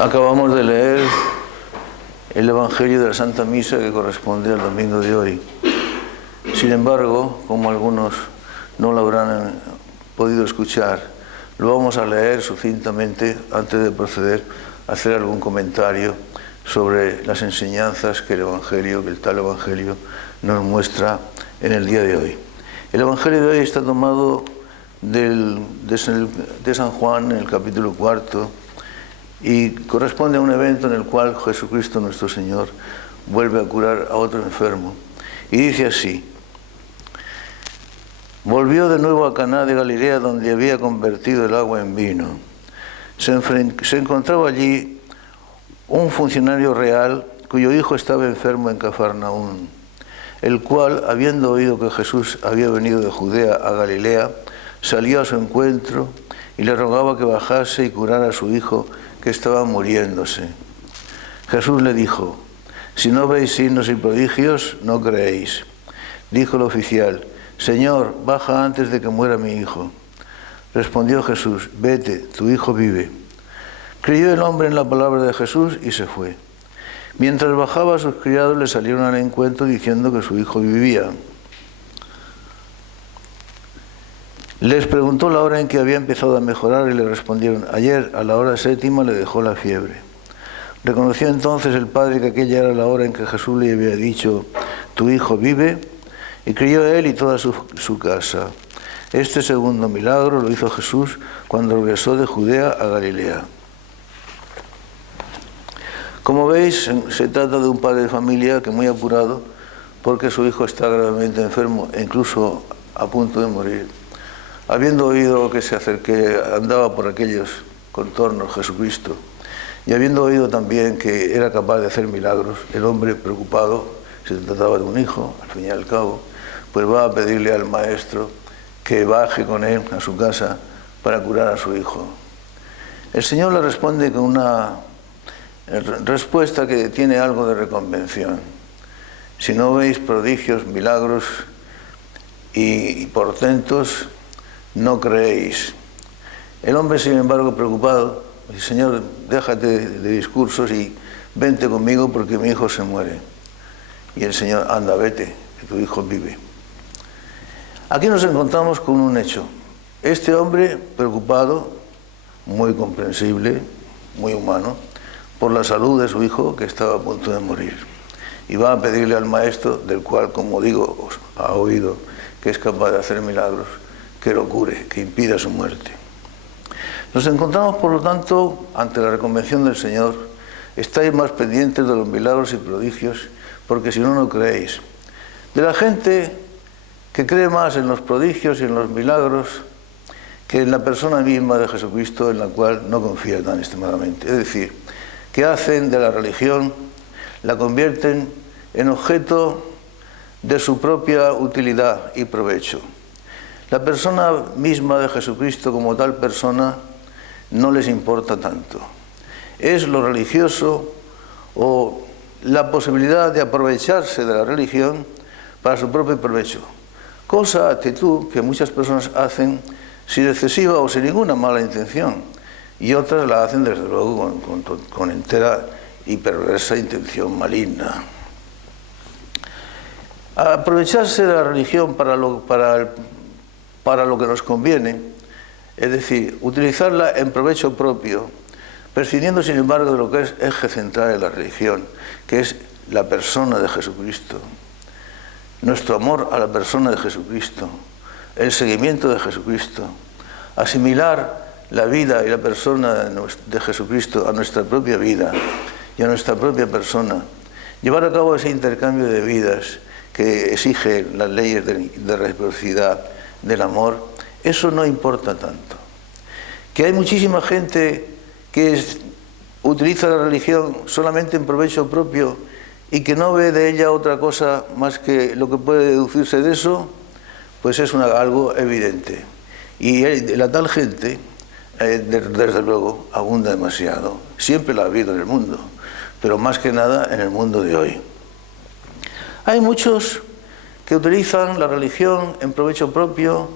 Acabamos de leer el Evangelio de la Santa Misa que corresponde al domingo de hoy. Sin embargo, como algunos no lo habrán podido escuchar, lo vamos a leer sucintamente antes de proceder a hacer algún comentario sobre las enseñanzas que el tal Evangelio nos muestra en el día de hoy. El Evangelio de hoy está tomado de San Juan, en el capítulo 4, y corresponde a un evento en el cual Jesucristo nuestro Señor vuelve a curar a otro enfermo. Y dice así: volvió de nuevo a Caná de Galilea, donde había convertido el agua en vino. Se encontraba allí un funcionario real cuyo hijo estaba enfermo en Cafarnaún, el cual, habiendo oído que Jesús había venido de Judea a Galilea, salió a su encuentro y le rogaba que bajase y curara a su hijo, que estaba muriéndose. Jesús le dijo: si no veis signos y prodigios, no creéis. Dijo el oficial: Señor, baja antes de que muera mi hijo. Respondió Jesús: vete, tu hijo vive. Creyó el hombre en la palabra de Jesús y se fue. Mientras bajaba, sus criados le salieron al encuentro diciendo que su hijo vivía. Les preguntó la hora en que había empezado a mejorar y le respondieron: ayer a la hora 7:00 le dejó la fiebre. Reconoció entonces el padre que aquella era la hora en que Jesús le había dicho: tu hijo vive, y creyó él y toda su casa. Este segundo milagro lo hizo Jesús cuando regresó de Judea a Galilea. Como veis, se trata de un padre de familia que muy apurado, porque su hijo está gravemente enfermo e incluso a punto de morir. Habiendo oído que andaba por aquellos contornos Jesucristo, y habiendo oído también que era capaz de hacer milagros, el hombre, preocupado, se trataba de un hijo, al fin y al cabo, pues va a pedirle al maestro que baje con él a su casa para curar a su hijo. El Señor le responde con una respuesta que tiene algo de reconvención. Si no veis prodigios, milagros y portentos, no creéis. El hombre, sin embargo, preocupado, dice: Señor, déjate de discursos y vente conmigo porque mi hijo se muere. Y el Señor: anda, vete, que tu hijo vive. Aquí nos encontramos con un hecho. Este hombre preocupado, muy comprensible, muy humano, por la salud de su hijo que estaba a punto de morir. Y va a pedirle al maestro, del cual, como digo, ha oído que es capaz de hacer milagros, que lo cure, que impida su muerte. Nos encontramos, por lo tanto, ante la reconvención del Señor: estáis más pendientes de los milagros y prodigios, porque si no, no creéis. De la gente que cree más en los prodigios y en los milagros que en la persona misma de Jesucristo, en la cual no confía tan extremadamente. Es decir, que hacen de la religión, la convierten en objeto de su propia utilidad y provecho. La persona misma de Jesucristo como tal persona no les importa tanto. Es lo religioso o la posibilidad de aprovecharse de la religión para su propio provecho. Actitud que muchas personas hacen sin excesiva o sin ninguna mala intención, y otras la hacen desde luego con entera y perversa intención maligna. Aprovecharse de la religión para lo que nos conviene, es decir, utilizarla en provecho propio, prescindiendo sin embargo de lo que es eje central de la religión, que es la persona de Jesucristo, nuestro amor a la persona de Jesucristo, el seguimiento de Jesucristo, asimilar la vida y la persona de Jesucristo a nuestra propia vida y a nuestra propia persona, llevar a cabo ese intercambio de vidas que exige las leyes de reciprocidad, del amor. Eso no importa tanto. Que hay muchísima gente que utiliza la religión solamente en provecho propio y que no ve de ella otra cosa más que lo que puede deducirse de eso, pues es algo evidente. Y la tal gente, desde luego, abunda demasiado. Siempre la ha habido en el mundo, pero más que nada en el mundo de hoy. Hay muchos que utilizan la religión en provecho propio,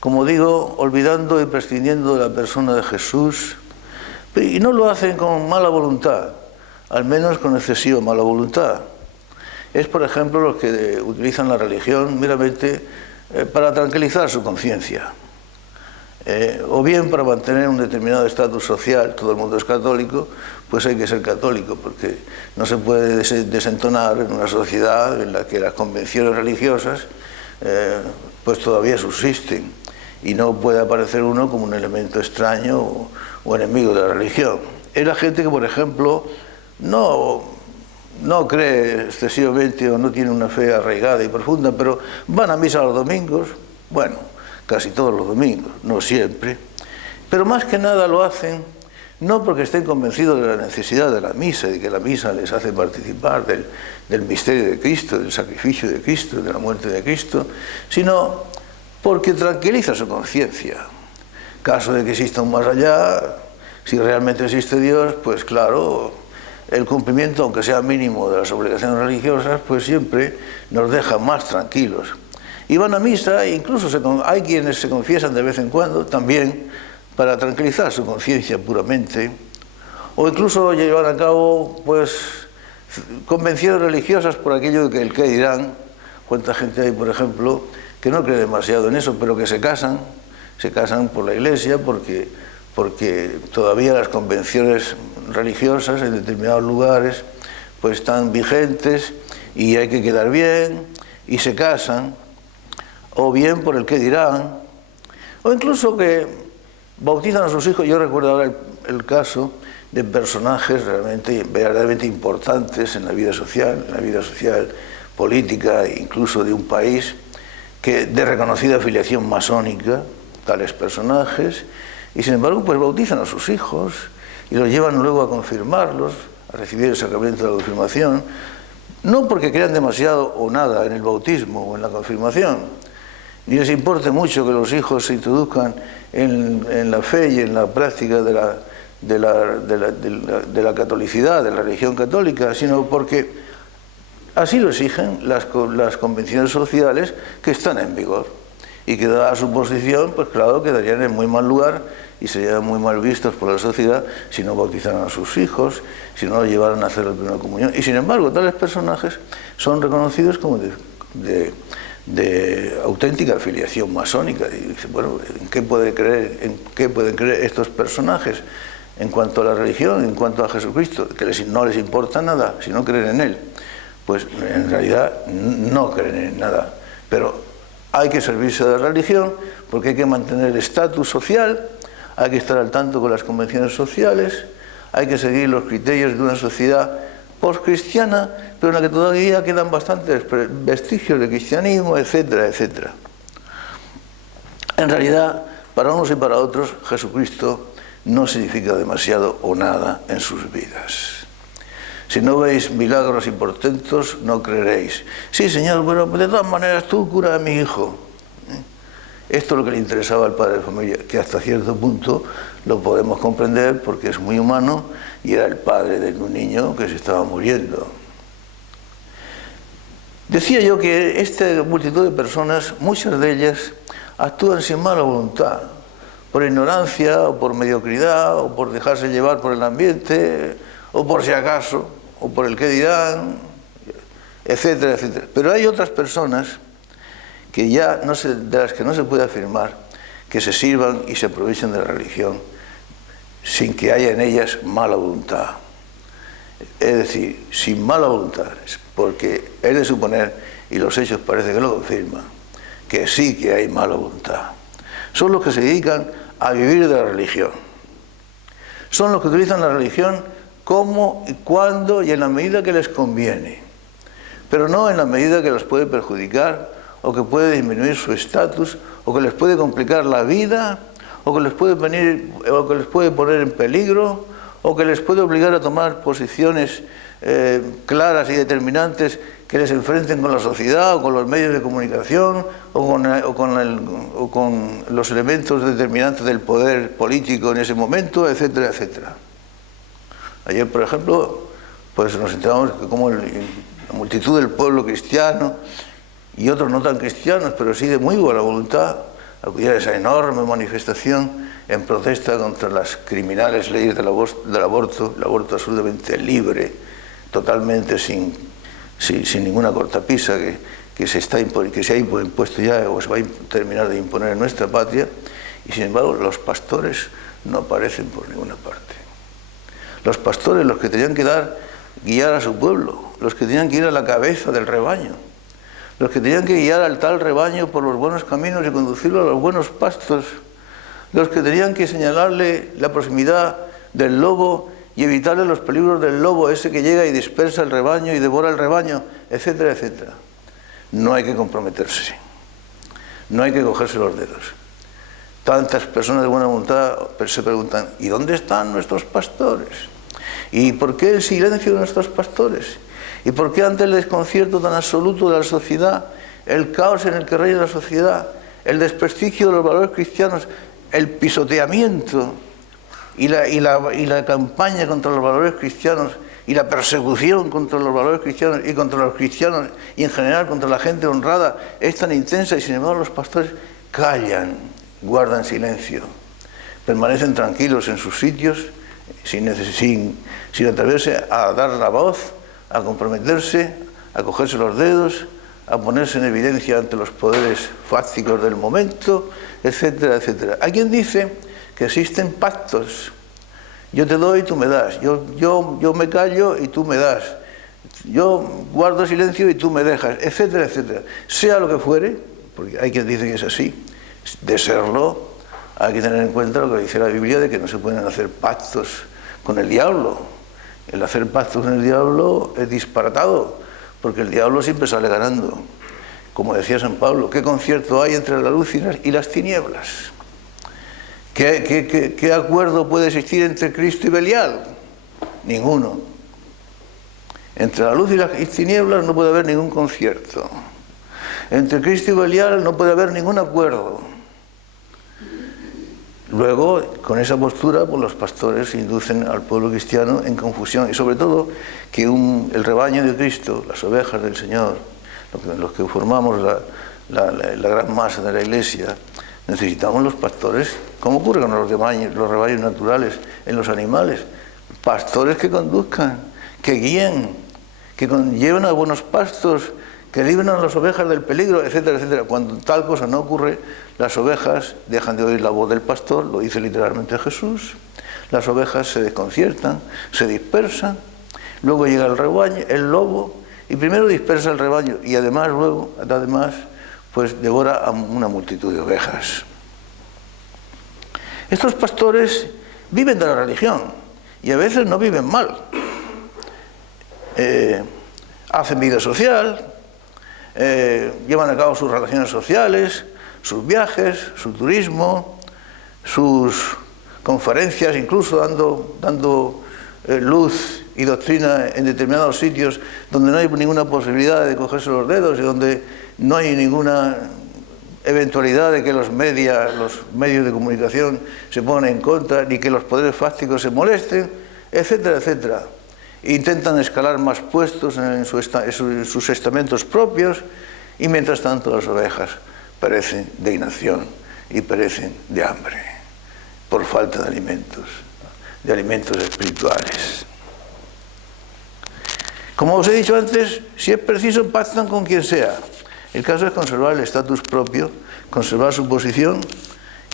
como digo, olvidando y prescindiendo de la persona de Jesús, Y no lo hacen con mala voluntad, al menos con excesiva mala voluntad. Es, por ejemplo, los que utilizan la religión meramente para tranquilizar su conciencia, o bien para mantener un determinado estatus social. Todo el mundo es católico, pues hay que ser católico, porque no se puede desentonar en una sociedad en la que las convenciones religiosas pues todavía subsisten, y no puede aparecer uno como un elemento extraño o enemigo de la religión. Es la gente que, por ejemplo, no cree excesivamente o no tiene una fe arraigada y profunda, pero van a misa los domingos, bueno, casi todos los domingos, no siempre, pero más que nada lo hacen no porque estén convencidos de la necesidad de la misa, de que la misa les hace participar del misterio de Cristo, del sacrificio de Cristo, de la muerte de Cristo, sino porque tranquiliza su conciencia. Caso de que exista un más allá, si realmente existe Dios, pues claro, el cumplimiento, aunque sea mínimo, de las obligaciones religiosas, pues siempre nos deja más tranquilos. Y van a misa, e incluso hay quienes se confiesan de vez en cuando, también para tranquilizar su conciencia puramente, o incluso llevar a cabo pues convenciones religiosas por aquello de que el qué dirán. Cuánta gente hay, por ejemplo, que no cree demasiado en eso, pero que se casan por la Iglesia porque todavía las convenciones religiosas en determinados lugares pues están vigentes y hay que quedar bien, y se casan, o bien por el qué dirán, o incluso que bautizan a sus hijos. Yo recuerdo ahora el caso de personajes verdaderamente importantes en la vida social política, incluso de un país, que de reconocida afiliación masónica, tales personajes, y sin embargo pues bautizan a sus hijos y los llevan luego a confirmarlos, a recibir el sacramento de la confirmación, no porque crean demasiado o nada en el bautismo o en la confirmación, ni les importe mucho que los hijos se introduzcan en la fe y en la práctica de la catolicidad, de la religión católica, sino porque así lo exigen las convenciones sociales que están en vigor, y que dada su posición, pues claro, quedarían en muy mal lugar y serían muy mal vistos por la sociedad si no bautizaran a sus hijos, si no llevaran a hacer la primera comunión. Y sin embargo, tales personajes son reconocidos como de auténtica afiliación masónica. Y dice, bueno, ¿en qué pueden creer estos personajes en cuanto a la religión, en cuanto a Jesucristo? Que no les importa nada si no creen en Él. Pues en realidad no creen en nada, pero hay que servirse de la religión porque hay que mantener el estatus social, hay que estar al tanto con las convenciones sociales, hay que seguir los criterios de una sociedad postcristiana, pero en la que todavía quedan bastantes vestigios de cristianismo, etcétera, etcétera. En realidad, para unos y para otros, Jesucristo no significa demasiado o nada en sus vidas. Si no veis milagros y portentos, no creeréis. Sí, Señor, pero de todas maneras tú cura a mi hijo. Esto es lo que le interesaba al padre de familia, que hasta cierto punto lo podemos comprender porque es muy humano y era el padre de un niño que se estaba muriendo. Decía yo que esta multitud de personas, muchas de ellas, actúan sin mala voluntad, por ignorancia o por mediocridad o por dejarse llevar por el ambiente o por si acaso, o por el qué dirán, etcétera, etcétera. Pero hay otras personas que de las que no se puede afirmar que se sirvan y se aprovechen de la religión sin que haya en ellas mala voluntad. Es decir, sin mala voluntad, porque es de suponer, y los hechos parece que lo confirman, que sí que hay mala voluntad. Son los que se dedican a vivir de la religión. Son los que utilizan la religión cómo, cuándo y en la medida que les conviene, pero no en la medida que los puede perjudicar o que puede disminuir su estatus o que les puede complicar la vida o que les puede poner en peligro o que les puede obligar a tomar posiciones claras y determinantes que les enfrenten con la sociedad o con los medios de comunicación o con los elementos determinantes del poder político en ese momento, etcétera, etcétera. Ayer, por ejemplo, pues nos enteramos que como la multitud del pueblo cristiano y otros no tan cristianos, pero sí de muy buena voluntad, acudir a esa enorme manifestación en protesta contra las criminales leyes del aborto, el aborto absolutamente libre, totalmente sin ninguna cortapisa que se ha impuesto ya o se va a terminar de imponer en nuestra patria, y sin embargo los pastores no aparecen por ninguna parte. Los pastores, los que tenían que guiar a su pueblo, los que tenían que ir a la cabeza del rebaño, los que tenían que guiar al tal rebaño por los buenos caminos y conducirlo a los buenos pastos, los que tenían que señalarle la proximidad del lobo y evitarle los peligros del lobo, ese que llega y dispersa el rebaño y devora el rebaño, etcétera, etcétera. No hay que comprometerse, no hay que cogerse los dedos. Tantas personas de buena voluntad se preguntan, ¿y dónde están nuestros pastores? ¿Y por qué el silencio de nuestros pastores? ¿Y por qué ante el desconcierto tan absoluto de la sociedad, el caos en el que reina la sociedad, el desprestigio de los valores cristianos, el pisoteamiento y la campaña contra los valores cristianos y la persecución contra los valores cristianos y contra los cristianos y en general contra la gente honrada es tan intensa, y sin embargo los pastores callan, guardan silencio, permanecen tranquilos en sus sitios sin atreverse a dar la voz, a comprometerse, a cogerse los dedos, a ponerse en evidencia ante los poderes fácticos del momento, etcétera, etcétera. Hay quien dice que existen pactos. Yo te doy y tú me das. Yo me callo y tú me das. Yo guardo silencio y tú me dejas, etcétera, etcétera. Sea lo que fuere, porque hay quien dice que es así, de serlo, hay que tener en cuenta lo que dice la Biblia de que no se pueden hacer pactos con el diablo. El hacer pactos con el diablo es disparatado, porque el diablo siempre sale ganando. Como decía San Pablo, ¿qué concierto hay entre la luz y las tinieblas? ¿Qué acuerdo puede existir entre Cristo y Belial? Ninguno. Entre la luz y las tinieblas no puede haber ningún concierto. Entre Cristo y Belial no puede haber ningún acuerdo. Luego, con esa postura, pues los pastores inducen al pueblo cristiano en confusión, y sobre todo que el rebaño de Cristo, las ovejas del Señor, los que formamos la gran masa de la Iglesia, necesitamos los pastores, como ocurre con los rebaños naturales en los animales, pastores que conduzcan, que guíen, que lleven a buenos pastos, que libren a las ovejas del peligro, etcétera, etcétera. Cuando tal cosa no ocurre, las ovejas dejan de oír la voz del pastor, lo dice literalmente Jesús, las ovejas se desconciertan, se dispersan, luego llega el rebaño, el lobo, y primero dispersa el rebaño, y además pues devora a una multitud de ovejas. Estos pastores viven de la religión, y a veces no viven mal. Hacen vida social, llevan a cabo sus relaciones sociales, sus viajes, su turismo, sus conferencias, incluso dando luz y doctrina en determinados sitios donde no hay ninguna posibilidad de cogerse los dedos y donde no hay ninguna eventualidad de que los medios de comunicación se pongan en contra, ni que los poderes fácticos se molesten, etcétera, etcétera. Intentan escalar más puestos en sus estamentos propios, y mientras tanto las ovejas perecen de inacción y perecen de hambre por falta de alimentos espirituales. Como os he dicho antes, si es preciso, pactan con quien sea. El caso es conservar el estatus propio, conservar su posición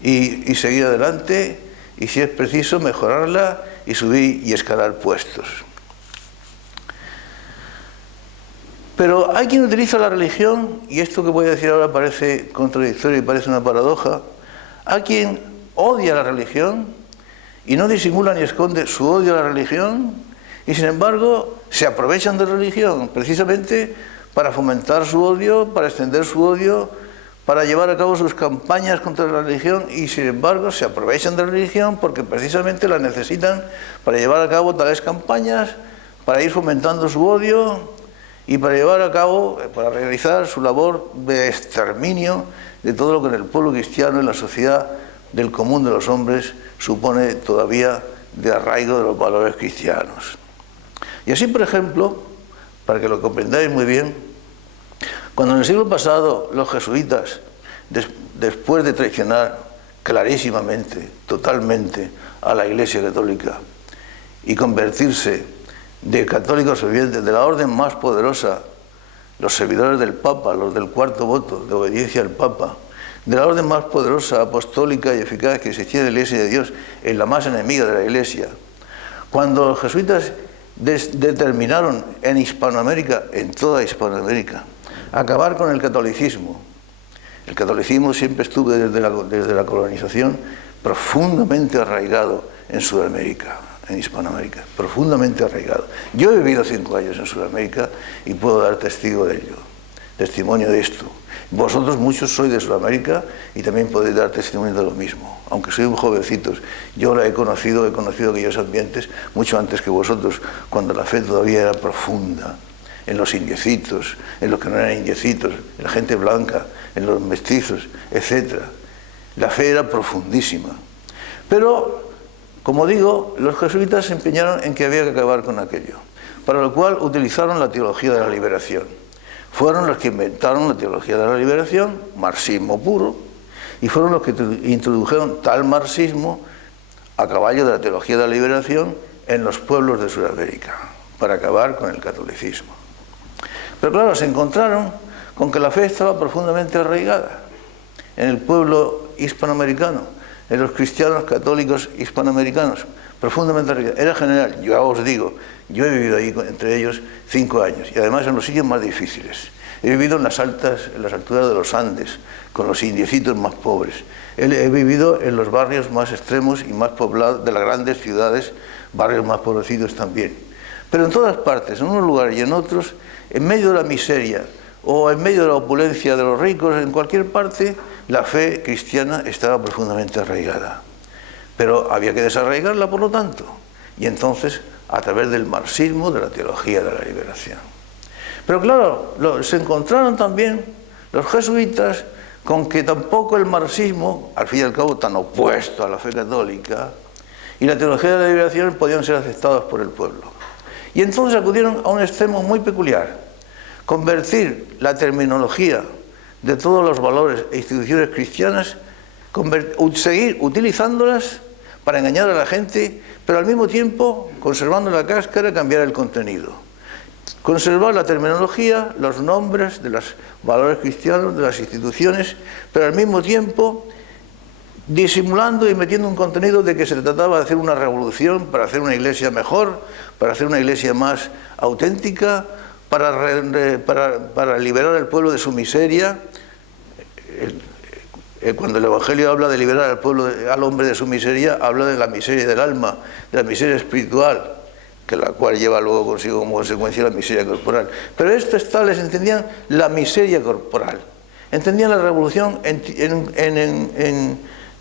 y seguir adelante, y si es preciso, mejorarla y subir y escalar puestos. Pero hay quien utiliza la religión, y esto que voy a decir ahora parece contradictorio y parece una paradoja, hay quien odia la religión y no disimula ni esconde su odio a la religión, y sin embargo se aprovechan de la religión precisamente para fomentar su odio, para extender su odio, para llevar a cabo sus campañas contra la religión, y sin embargo se aprovechan de la religión porque precisamente la necesitan para llevar a cabo tales campañas, para ir fomentando su odio y para llevar a cabo, para realizar su labor de exterminio de todo lo que en el pueblo cristiano, en la sociedad del común de los hombres, supone todavía de arraigo de los valores cristianos. Y así, por ejemplo, para que lo comprendáis muy bien, cuando en el siglo pasado los jesuitas después de traicionar clarísimamente, totalmente, a la Iglesia Católica y convertirse de católicos fervientes de la orden más poderosa, los servidores del Papa, los del cuarto voto, de obediencia al Papa, de la orden más poderosa, apostólica y eficaz que existía en la Iglesia de Dios, en la más enemiga de la Iglesia. Cuando los jesuitas determinaron en Hispanoamérica, en toda Hispanoamérica, acabar con el catolicismo siempre estuvo desde la colonización profundamente arraigado en Sudamérica, en Hispanoamérica, profundamente arraigado. Yo he vivido 5 años en Sudamérica y puedo dar testimonio de esto. Vosotros muchos sois de Sudamérica y también podéis dar testimonio de lo mismo. Aunque sois un jovencitos, yo la he conocido aquellos ambientes mucho antes que vosotros, cuando la fe todavía era profunda, en los indiecitos, en los que no eran indiecitos, en la gente blanca, en los mestizos, etc. La fe era profundísima. Pero, como digo, los jesuitas se empeñaron en que había que acabar con aquello, para lo cual utilizaron la teología de la liberación. Fueron los que inventaron la teología de la liberación, marxismo puro, y fueron los que introdujeron tal marxismo a caballo de la teología de la liberación en los pueblos de Sudamérica, para acabar con el catolicismo. Pero claro, se encontraron con que la fe estaba profundamente arraigada en el pueblo hispanoamericano, en los cristianos católicos hispanoamericanos, profundamente arraigada. Era general, yo os digo, yo he vivido ahí entre ellos 5 años, y además en los sitios más difíciles. He vivido en las alturas de los Andes, con los indiecitos más pobres. He vivido en los barrios más extremos y más poblados de las grandes ciudades, barrios más pobrecidos también. Pero en todas partes, en unos lugares y en otros, en medio de la miseria o en medio de la opulencia de los ricos, en cualquier parte, la fe cristiana estaba profundamente arraigada. Pero había que desarraigarla, por lo tanto. Y entonces, a través del marxismo, de la teología de la liberación. Pero claro, se encontraron también los jesuitas con que tampoco el marxismo, al fin y al cabo tan opuesto a la fe católica, y la teología de la liberación podían ser aceptados por el pueblo. Y entonces acudieron a un extremo muy peculiar: convertir la terminología de todos los valores e instituciones cristianas, seguir utilizándolas para engañar a la gente, pero al mismo tiempo, conservando la cáscara, cambiar el contenido. Conservar la terminología, los nombres de los valores cristianos, de las instituciones, pero al mismo tiempo disimulando y metiendo un contenido de que se trataba de hacer una revolución para hacer una iglesia mejor, para hacer una iglesia más auténtica, para liberar al pueblo de su miseria. Cuando el Evangelio habla de liberar al pueblo, al hombre de su miseria, habla de la miseria del alma, de la miseria espiritual, que la cual lleva luego consigo como consecuencia la miseria corporal. Pero estos tales entendían la miseria corporal, entendían la revolución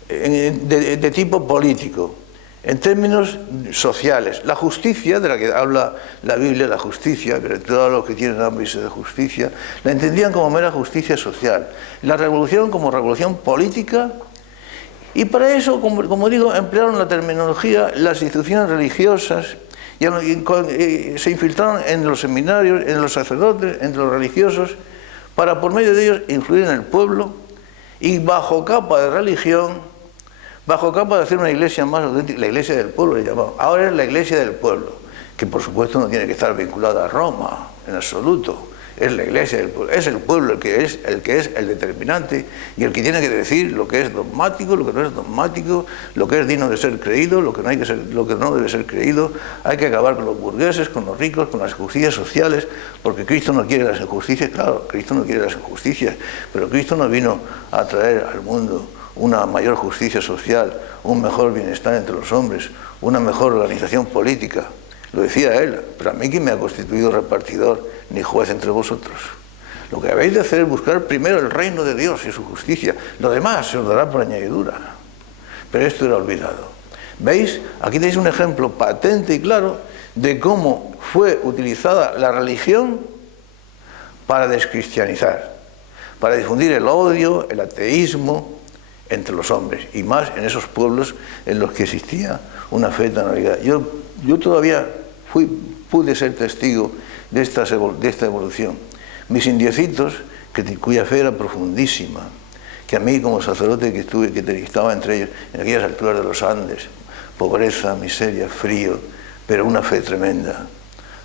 de tipo político, en términos sociales. La justicia, de la que habla la Biblia, la justicia, pero todos los que tienen hambre de justicia, la entendían como mera justicia social. La revolución como revolución política, y para eso, como digo, emplearon la terminología, las instituciones religiosas, y se infiltraron en los seminarios, en los sacerdotes, entre los religiosos, para por medio de ellos influir en el pueblo, y bajo capa de religión, bajo capa de hacer una iglesia más auténtica, la iglesia del pueblo le llamaban. Ahora es la iglesia del pueblo, que por supuesto no tiene que estar vinculada a Roma, en absoluto. Es la iglesia del pueblo, es el pueblo el que es el determinante y el que tiene que decir lo que es dogmático, lo que no es dogmático, lo que es digno de ser creído, lo que no debe ser creído. Hay que acabar con los burgueses, con los ricos, con las injusticias sociales, porque Cristo no quiere las injusticias. Claro, Cristo no quiere las injusticias, pero Cristo no vino a traer al mundo una mayor justicia social, un mejor bienestar entre los hombres, una mejor organización política. Lo decía él, pero a mí ¿quién me ha constituido repartidor ni juez entre vosotros? Lo que habéis de hacer es buscar primero el reino de Dios y su justicia. Lo demás se os dará por añadidura. Pero esto era olvidado. ¿Veis? Aquí tenéis un ejemplo patente y claro de cómo fue utilizada la religión para descristianizar, para difundir el odio, el ateísmo entre los hombres, y más en esos pueblos en los que existía una fe tan arraigada. Yo todavía pude ser testigo de esta evolución. Mis indiecitos, cuya fe era profundísima, que que a mí como sacerdote que estaba entre ellos, en aquellas alturas de los Andes, pobreza, miseria, frío, pero una fe tremenda.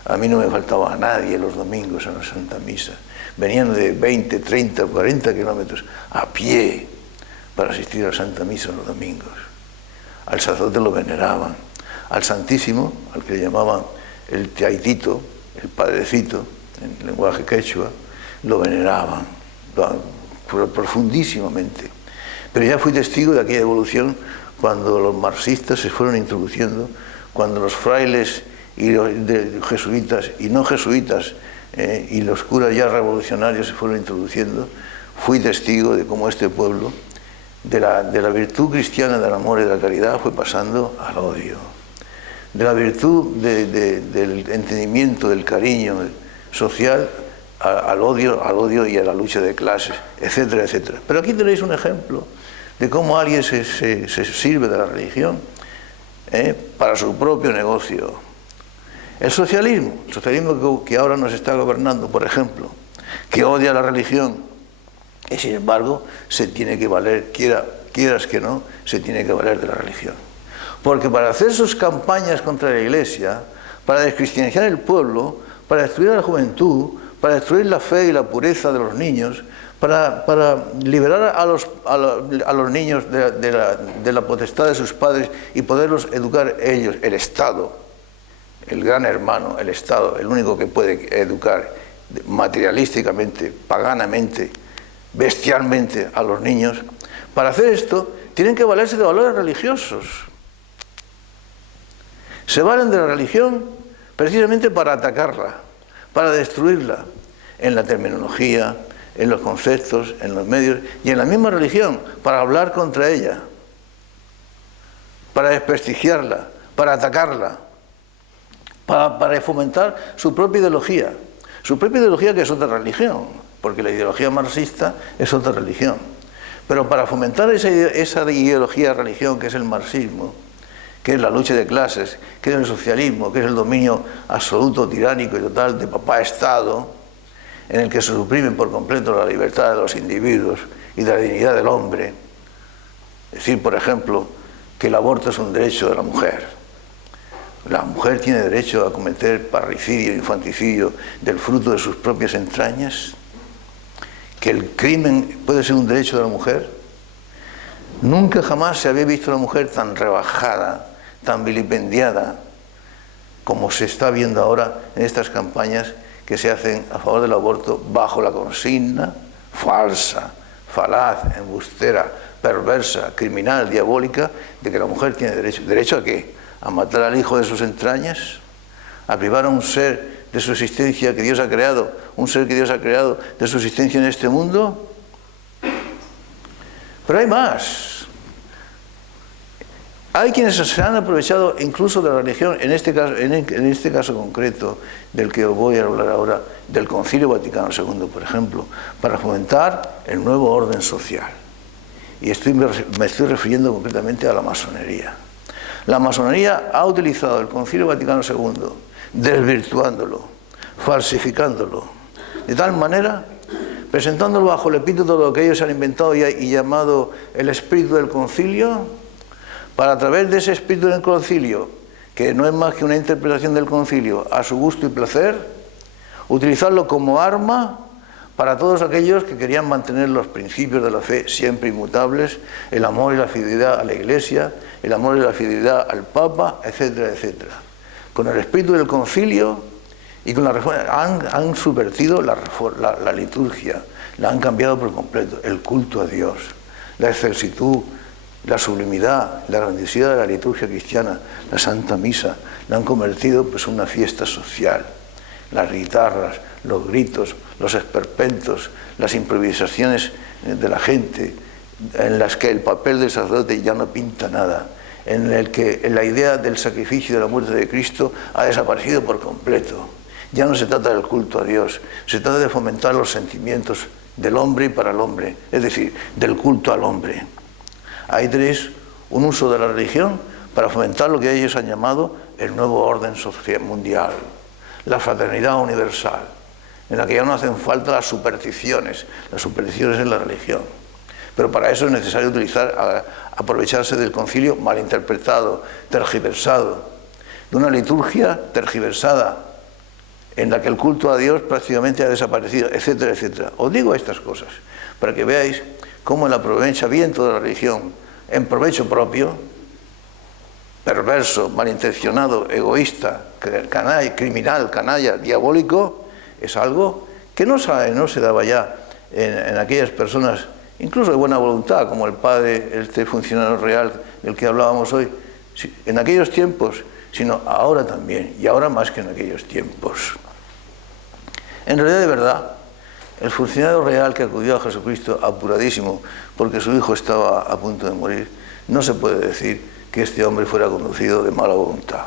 A mí no me faltaba a nadie los domingos en la Santa Misa. Venían de 20, 30, 40 kilómetros a pie para asistir a la Santa Misa los domingos. Al sacerdote lo veneraban. Al Santísimo, al que le llamaban el Teaitito, el Padrecito, en lenguaje quechua, lo veneraban profundísimamente. Pero ya fui testigo de aquella evolución cuando los marxistas se fueron introduciendo, cuando los frailes y los jesuitas y no jesuitas y los curas ya revolucionarios se fueron introduciendo. Fui testigo de cómo este pueblo, de la virtud cristiana del amor y de la caridad, fue pasando al odio, de la virtud del entendimiento, del cariño social, al odio y a la lucha de clases, etcétera, etcétera. Pero aquí tenéis un ejemplo de cómo alguien se sirve de la religión para su propio negocio. El socialismo que ahora nos está gobernando, por ejemplo, que odia la religión y sin embargo se tiene que valer, quieras que no, se tiene que valer de la religión. Porque para hacer sus campañas contra la Iglesia, para descristianizar el pueblo, para destruir a la juventud, para destruir la fe y la pureza de los niños, para liberar a los niños de la potestad de sus padres y poderlos educar ellos, el Estado, el gran hermano, el Estado, el único que puede educar materialísticamente, paganamente, bestialmente a los niños. Para hacer esto tienen que valerse de valores religiosos. Se valen de la religión precisamente para atacarla, para destruirla, en la terminología, en los conceptos, en los medios y en la misma religión, para hablar contra ella, para desprestigiarla, para atacarla, para fomentar su propia ideología que es otra religión, porque la ideología marxista es otra religión. Pero para fomentar esa ideología religión que es el marxismo, que es la lucha de clases, que es el socialismo, que es el dominio absoluto, tiránico y total de papá Estado, en el que se suprime por completo la libertad de los individuos y de la dignidad del hombre. Decir, por ejemplo, que el aborto es un derecho de la mujer. La mujer tiene derecho a cometer parricidio, infanticidio del fruto de sus propias entrañas. Que el crimen puede ser un derecho de la mujer. Nunca jamás se había visto a una mujer tan rebajada, tan vilipendiada, como se está viendo ahora en estas campañas que se hacen a favor del aborto bajo la consigna falsa, falaz, embustera, perversa, criminal, diabólica, de que la mujer tiene derecho. ¿Derecho a qué? ¿A matar al hijo de sus entrañas? ¿A privar a un ser de su existencia que Dios ha creado, un ser que Dios ha creado de su existencia en este mundo? Pero hay más. Hay quienes se han aprovechado incluso de la religión, en este caso concreto del que voy a hablar ahora, del Concilio Vaticano II, por ejemplo, para fomentar el nuevo orden social. Y me estoy refiriendo concretamente a la masonería. La masonería ha utilizado el Concilio Vaticano II, desvirtuándolo, falsificándolo, de tal manera, presentándolo bajo el epíteto de lo que ellos han inventado y llamado el espíritu del concilio, para a través de ese espíritu del concilio, que no es más que una interpretación del concilio a su gusto y placer, utilizarlo como arma para todos aquellos que querían mantener los principios de la fe siempre inmutables, el amor y la fidelidad a la Iglesia, el amor y la fidelidad al Papa, etcétera, etcétera. Con el espíritu del concilio y con la reforma han subvertido la liturgia, la han cambiado por completo, el culto a Dios, la excelsitud, la sublimidad, la grandiosidad de la liturgia cristiana, la Santa Misa, la han convertido pues en una fiesta social. Las guitarras, los gritos, los esperpentos, las improvisaciones de la gente, en las que el papel del sacerdote ya no pinta nada, en el que la idea del sacrificio y de la muerte de Cristo ha desaparecido por completo. Ya no se trata del culto a Dios, se trata de fomentar los sentimientos del hombre y para el hombre, es decir, del culto al hombre. Ahí tenéis un uso de la religión para fomentar lo que ellos han llamado el nuevo orden social mundial, la fraternidad universal, en la que ya no hacen falta las supersticiones en la religión. Pero para eso es necesario aprovecharse del concilio malinterpretado, tergiversado, de una liturgia tergiversada, en la que el culto a Dios prácticamente ha desaparecido, etcétera, etcétera. Os digo estas cosas para que veáis cómo el aprovechamiento de la religión en provecho propio, perverso, malintencionado, egoísta, criminal, canalla, diabólico, es algo que no se daba ya en aquellas personas, incluso de buena voluntad, como el padre, este funcionario real del que hablábamos hoy, en aquellos tiempos, sino ahora también, y ahora más que en aquellos tiempos. En realidad, de verdad, el funcionario real que acudió a Jesucristo apuradísimo porque su hijo estaba a punto de morir, no se puede decir que este hombre fuera conducido de mala voluntad.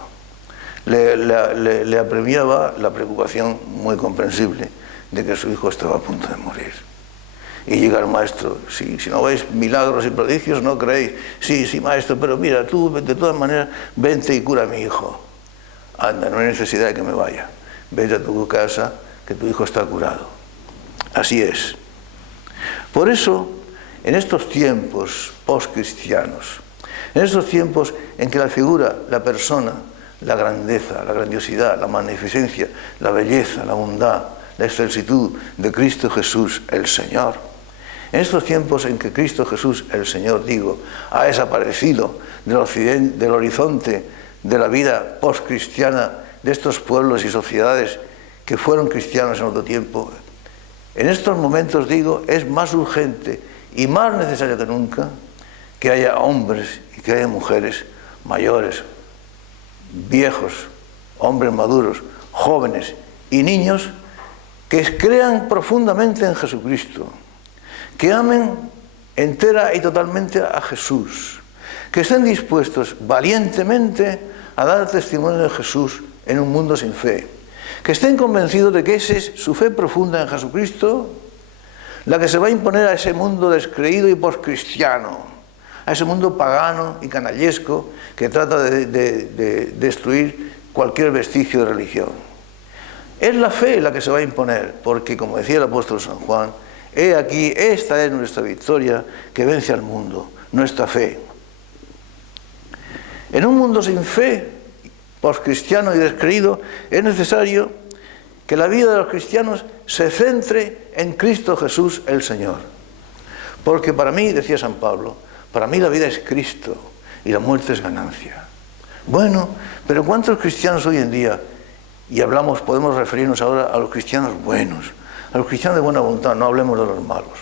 Le apremiaba la preocupación muy comprensible de que su hijo estaba a punto de morir. Y llega el maestro: si no veis milagros y prodigios, no creéis. Sí, maestro, pero mira, tú de todas maneras, vente y cura a mi hijo. Anda, no hay necesidad de que me vaya. Vete a tu casa, que tu hijo está curado. Así es. Por eso, en estos tiempos postcristianos, en estos tiempos en que la figura, la persona, la grandeza, la grandiosidad, la magnificencia, la belleza, la bondad, la excelsitud de Cristo Jesús, el Señor, en estos tiempos en que Cristo Jesús, el Señor, ha desaparecido del horizonte de la vida postcristiana de estos pueblos y sociedades que fueron cristianos en otro tiempo, en estos momentos, es más urgente y más necesario que nunca que haya hombres y que haya mujeres mayores, viejos, hombres maduros, jóvenes y niños que crean profundamente en Jesucristo, que amen entera y totalmente a Jesús, que estén dispuestos valientemente a dar testimonio de Jesús en un mundo sin fe, que estén convencidos de que esa es su fe profunda en Jesucristo, la que se va a imponer a ese mundo descreído y postcristiano, a ese mundo pagano y canallesco que trata de destruir cualquier vestigio de religión. Es la fe la que se va a imponer, porque, como decía el apóstol San Juan, he aquí, esta es nuestra victoria que vence al mundo, nuestra fe. En un mundo sin fe, postcristiano y descreído, es necesario que la vida de los cristianos se centre en Cristo Jesús el Señor. Porque para mí, decía San Pablo, para mí la vida es Cristo y la muerte es ganancia. Bueno, pero ¿cuántos cristianos hoy en día, y podemos referirnos ahora a los cristianos buenos, a los cristianos de buena voluntad, no hablemos de los malos,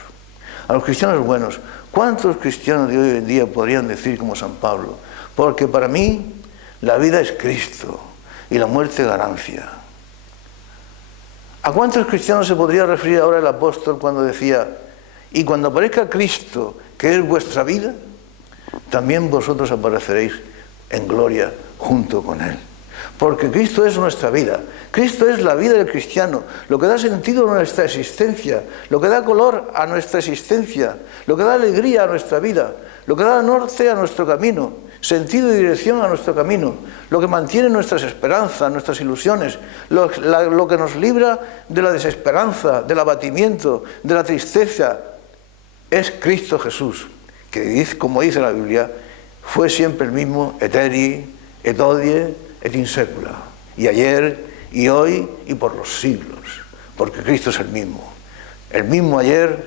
a los cristianos buenos, ¿cuántos cristianos de hoy en día podrían decir como San Pablo? Porque para mí la vida es Cristo y la muerte ganancia. ¿A cuántos cristianos se podría referir ahora el apóstol cuando decía: y cuando aparezca Cristo, que es vuestra vida, también vosotros apareceréis en gloria junto con Él? Porque Cristo es nuestra vida. Cristo es la vida del cristiano, lo que da sentido a nuestra existencia, lo que da color a nuestra existencia, lo que da alegría a nuestra vida, lo que da norte a nuestro camino, sentido y dirección a nuestro camino, lo que mantiene nuestras esperanzas, nuestras ilusiones, lo que nos libra de la desesperanza, del abatimiento, de la tristeza, es Cristo Jesús, que, como dice la Biblia, fue siempre el mismo, eteri, et hodie, et in secula, y ayer, y hoy, y por los siglos, porque Cristo es el mismo ayer,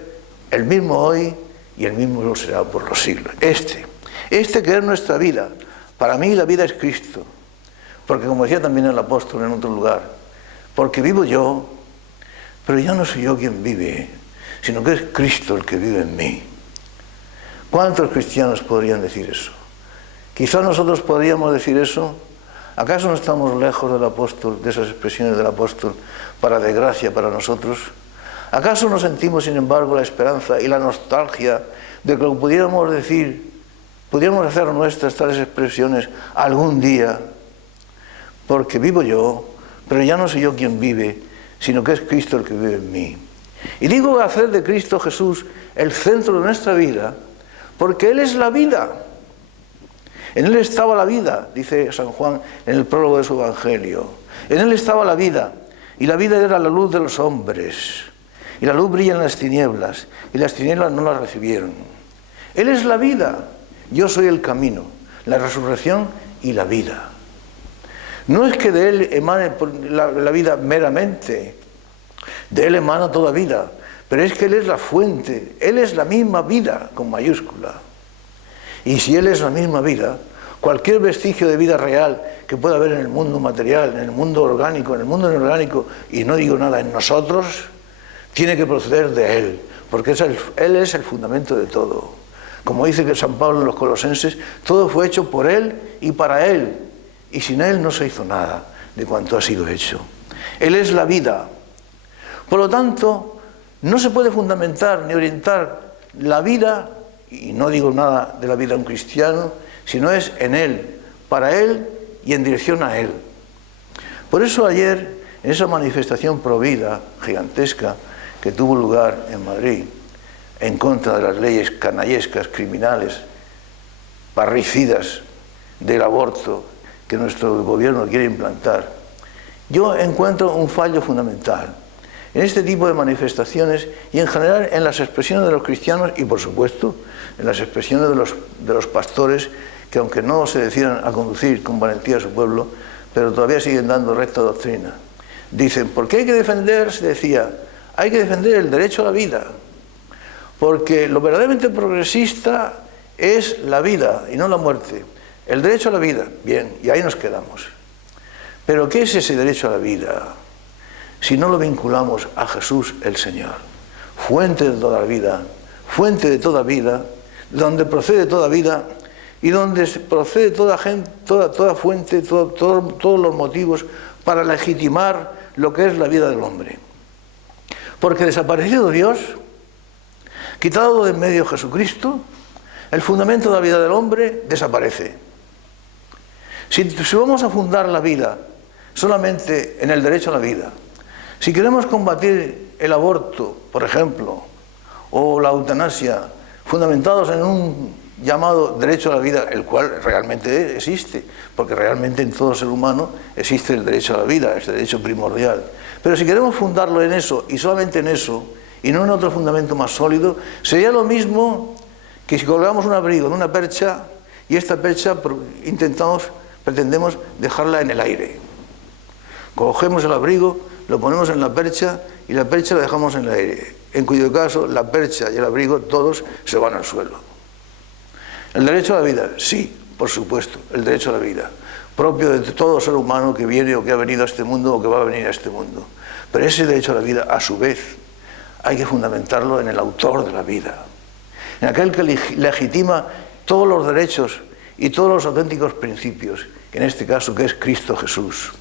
el mismo hoy, y el mismo lo será por los siglos. Este que es nuestra vida, para mí la vida es Cristo, porque, como decía también el apóstol en otro lugar, porque vivo yo, pero ya no soy yo quien vive, sino que es Cristo el que vive en mí. ¿Cuántos cristianos podrían decir eso? Quizá nosotros podríamos decir eso. ¿Acaso no estamos lejos del apóstol, de esas expresiones del apóstol, para desgracia para nosotros? ¿Acaso no sentimos, sin embargo, la esperanza y la nostalgia de que pudiéramos decir, pudiéramos hacer nuestras tales expresiones algún día? Porque vivo yo, pero ya no soy yo quien vive, sino que es Cristo el que vive en mí. Y digo hacer de Cristo Jesús el centro de nuestra vida, porque Él es la vida. En Él estaba la vida, dice San Juan en el prólogo de su Evangelio. En Él estaba la vida, y la vida era la luz de los hombres. Y la luz brilla en las tinieblas, y las tinieblas no la recibieron. Él es la vida. Yo soy el camino, la resurrección y la vida. No es que de Él emane la vida meramente, de Él emana toda vida, pero es que Él es la fuente, Él es la misma vida con mayúscula. Y si Él es la misma vida, cualquier vestigio de vida real que pueda haber en el mundo material, en el mundo orgánico, en el mundo inorgánico, y no digo nada, en nosotros, tiene que proceder de Él, porque Él es el fundamento de todo. Como dice que San Pablo en los Colosenses, todo fue hecho por Él y para Él, y sin Él no se hizo nada de cuanto ha sido hecho. Él es la vida. Por lo tanto, no se puede fundamentar ni orientar la vida, y no digo nada de la vida de un cristiano, sino es en Él, para Él y en dirección a Él. Por eso ayer, en esa manifestación provida gigantesca que tuvo lugar en Madrid, en contra de las leyes canallescas, criminales, parricidas del aborto que nuestro gobierno quiere implantar, yo encuentro un fallo fundamental en este tipo de manifestaciones y en general en las expresiones de los cristianos y por supuesto en las expresiones de los pastores que aunque no se decidan a conducir con valentía a su pueblo, pero todavía siguen dando recta doctrina. Dicen, ¿por qué hay que defender? Se decía, hay que defender el derecho a la vida. Porque lo verdaderamente progresista es la vida y no la muerte. El derecho a la vida, bien, y ahí nos quedamos. Pero ¿qué es ese derecho a la vida? Si no lo vinculamos a Jesús el Señor, fuente de toda la vida, fuente de toda vida, donde procede toda vida y donde procede toda fuente, todos los motivos para legitimar lo que es la vida del hombre. Porque desaparecido Dios, quitado de en medio Jesucristo, el fundamento de la vida del hombre desaparece. Si vamos a fundar la vida solamente en el derecho a la vida, si queremos combatir el aborto, por ejemplo, o la eutanasia, fundamentados en un llamado derecho a la vida, el cual realmente existe, porque realmente en todo ser humano existe el derecho a la vida, es el derecho primordial. Pero si queremos fundarlo en eso y solamente en eso, y no en otro fundamento más sólido, sería lo mismo que si colgamos un abrigo en una percha y esta percha pretendemos dejarla en el aire. Cogemos el abrigo, lo ponemos en la percha y la percha la dejamos en el aire, en cuyo caso la percha y el abrigo todos se van al suelo. El derecho a la vida, sí, por supuesto, el derecho a la vida, propio de todo ser humano que viene o que ha venido a este mundo o que va a venir a este mundo. Pero ese derecho a la vida, a su vez, hay que fundamentarlo en el autor de la vida, en aquel que legitima todos los derechos y todos los auténticos principios, en este caso que es Cristo Jesús.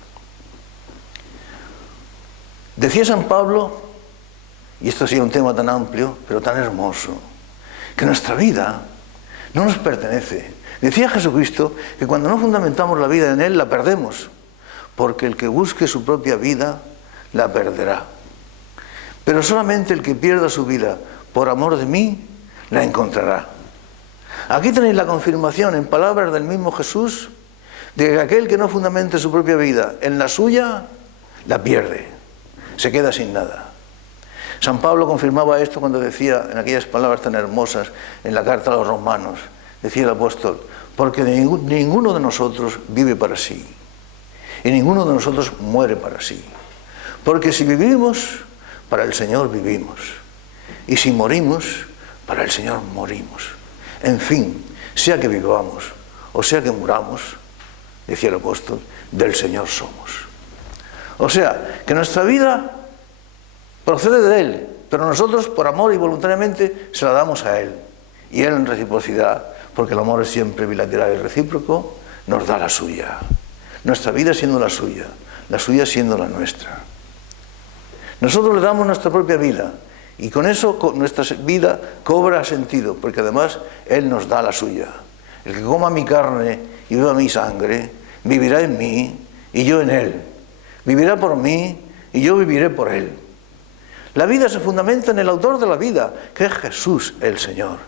Decía San Pablo, y esto sí es un tema tan amplio, pero tan hermoso, que nuestra vida no nos pertenece. Decía Jesucristo que cuando no fundamentamos la vida en Él, la perdemos, porque el que busque su propia vida, la perderá. Pero solamente el que pierda su vida por amor de mí, la encontrará. Aquí tenéis la confirmación en palabras del mismo Jesús de que aquel que no fundamente su propia vida en la suya, la pierde, se queda sin nada. San Pablo confirmaba esto cuando decía en aquellas palabras tan hermosas en la carta a los romanos, decía el apóstol, porque ninguno de nosotros vive para sí y ninguno de nosotros muere para sí. Porque si vivimos, para el Señor vivimos, y si morimos, para el Señor morimos. En fin, sea que vivamos o sea que muramos, decía el apóstol, del Señor somos. O sea, que nuestra vida procede de Él, pero nosotros por amor y voluntariamente se la damos a Él. Y Él en reciprocidad, porque el amor es siempre bilateral y recíproco, nos da la suya. Nuestra vida siendo la suya siendo la nuestra. Nosotros le damos nuestra propia vida y con eso nuestra vida cobra sentido, porque además Él nos da la suya. El que coma mi carne y beba mi sangre, vivirá en mí y yo en Él. Vivirá por mí y yo viviré por Él. La vida se fundamenta en el autor de la vida, que es Jesús el Señor.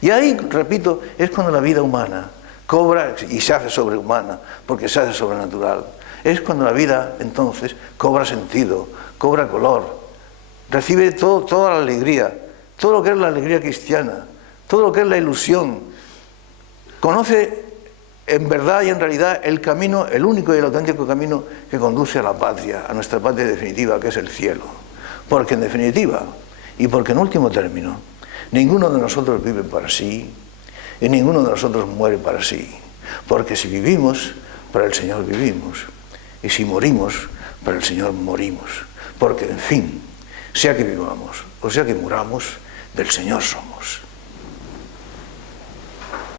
Y ahí, repito, es cuando la vida humana cobra y se hace sobrehumana, porque se hace sobrenatural. Es cuando la vida, entonces, cobra sentido, cobra color, recibe toda la alegría, todo lo que es la alegría cristiana, todo lo que es la ilusión, conoce en verdad y en realidad el camino, el único y el auténtico camino que conduce a la patria, a nuestra patria definitiva, que es el cielo. Porque en definitiva, y porque en último término, ninguno de nosotros vive para sí y ninguno de nosotros muere para sí. Porque si vivimos, para el Señor vivimos. Y si morimos, para el Señor morimos. Porque, en fin, sea que vivamos o sea que muramos, del Señor somos.